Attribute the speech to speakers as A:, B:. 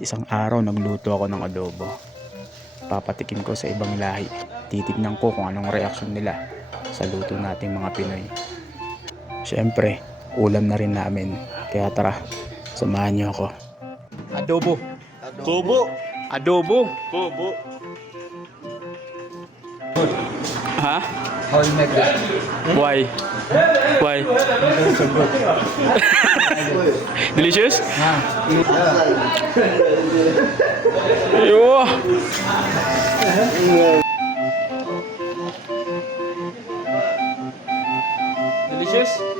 A: Isang araw nagluto ako ng adobo. Papatikim ko sa ibang lahi. Titignan ko kung anong reaksyon nila sa luto nating mga Pinoy. Siyempre, ulam na rin namin. Kaya tara, samahan niyo ako. Adobo.
B: Kubo.
A: Adobo.
B: Kubo.
A: Ha?
C: How you make this?
A: Why? Why? Delicious?